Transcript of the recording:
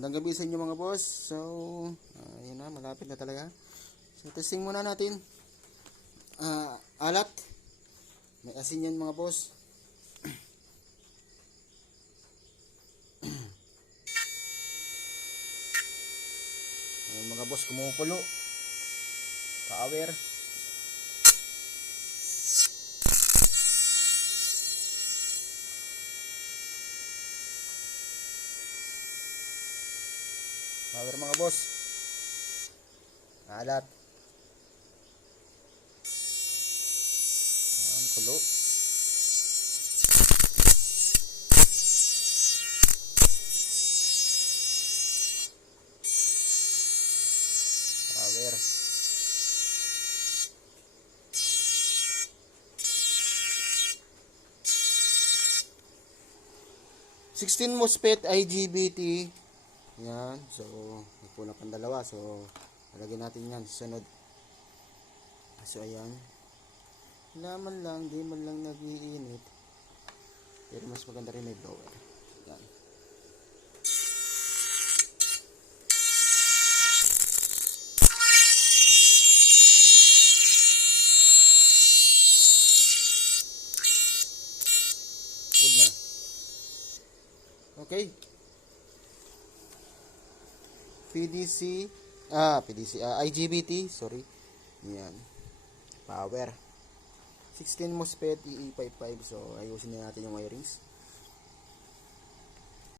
Magandang gabi sa inyo mga boss. So, yun na, malapit na talaga. So, testing muna natin. Alat. May asin yan mga boss. Ayan mga boss, kumukulo. Power. Power mga boss. Alat. Ayan, kulo. Power. Sixteen MOSFET IGBT. Yan. So, nagpuna pang dalawa. So, lagyan natin yan. Sunod. So, ayan. Laman lang. Di man lang nag-iinit. Pero mas maganda rin may blower. Yan. Huwag na. Okay. IGBT, sorry. Yan. Power. 16 MOSFET EE55. So, ayusin na natin yung wirings.